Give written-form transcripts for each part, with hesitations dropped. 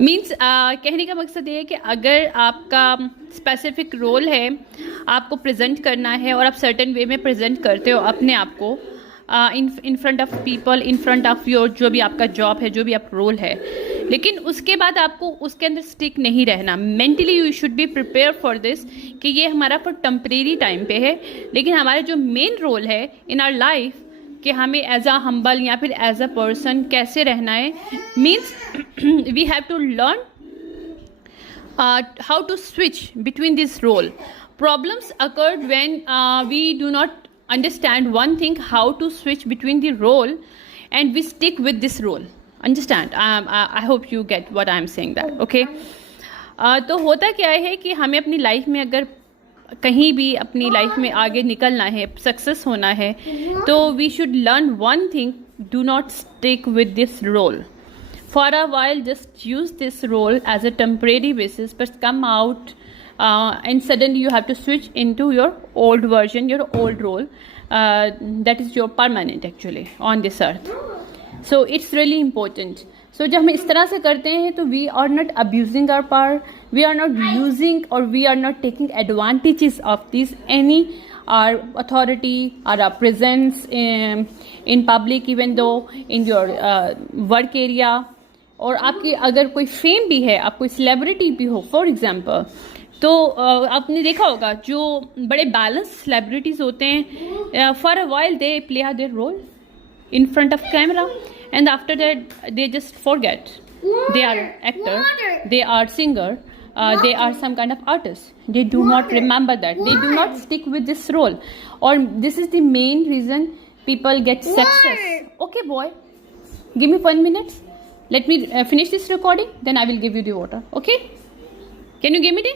Means कहने का मकसद ये है कि अगर आपका स्पेसिफिक रोल है, आपको प्रेजेंट करना है और आप सर्टेन वे में प्रेजेंट करते हो अपने आप को इन front of people, in front of your जो भी आपका जॉब है, जो भी आप रोल है, लेकिन उसके बाद आपको उसके अंदर स्टिक नहीं रहना। Mentally you should be prepare for this कि ये हमारा फॉर टेम्परेरी टाइम पे है, लेकिन हमारा जो मेन रोल है इन आवर लाइफ कि हमें एज अ हम्बल या फिर एज अ पर्सन कैसे रहना है, means we have to learn how to switch between this role. Problems occurred when we do not understand one thing, how to switch between the role, and we stick with this role. Understand? I hope you get what I am saying that. Okay. तो होता क्या है कि हमें अपनी life में अगर कहीं भी अपनी लाइफ में आगे निकलना है, सक्सेस होना है, तो we should learn one thing, do not stick with this role. For a while, just use this role as a temporary basis, but come out and suddenly you have to switch into your old version, your old role. That is your permanent actually on this earth. So it's really important. So जब हम इस तरह से करते हैं तो we are not abusing our power, we are not using or we are not taking advantages of this any our authority or our presence in public, even though in your work area. और आपकी अगर कोई fame भी है, आप कोई celebrity भी हो फॉर एग्जांपल, तो आपने देखा होगा जो बड़े बैलेंस सेलिब्रिटीज होते हैं, for a while they play their role in front of camera and after that they just forget they are actor, they are singer, they are some kind of artist. They do not remember that, they do not stick with this role, or this is the main reason people get success. Okay boy, give me 1 minute, let me finish this recording, then I will give you the water. Okay, can you give me the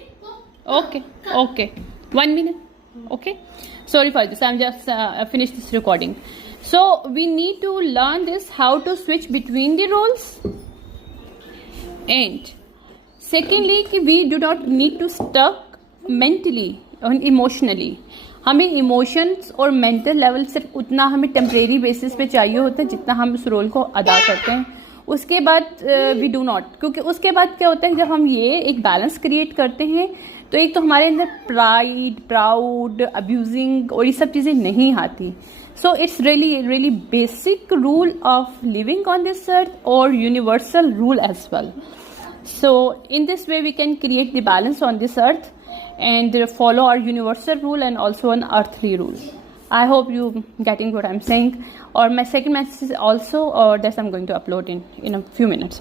okay 1 minute. Okay, sorry for this, I'm just finished this recording. So we need to learn this, how to switch between the roles. And secondly कि we do not need to stuck mentally and emotionally. हमें emotions और mental level सिर्फ उतना हमें temporary basis पे चाहिए होता है जितना हम उस रोल को अदा करते हैं. उसके बाद वी डू नॉट, क्योंकि उसके बाद क्या होता है जब हम ये एक बैलेंस क्रिएट करते हैं तो एक तो हमारे अंदर प्राउड, अब्यूजिंग और ये सब चीज़ें नहीं आती. So it's really basic rule of living on this earth, or universal rule as well. So in this way we can create the balance on this earth and follow our universal rule and also an earthly rule. I hope you getting what I'm saying. Or my second message also, or that I'm going to upload in a few minutes.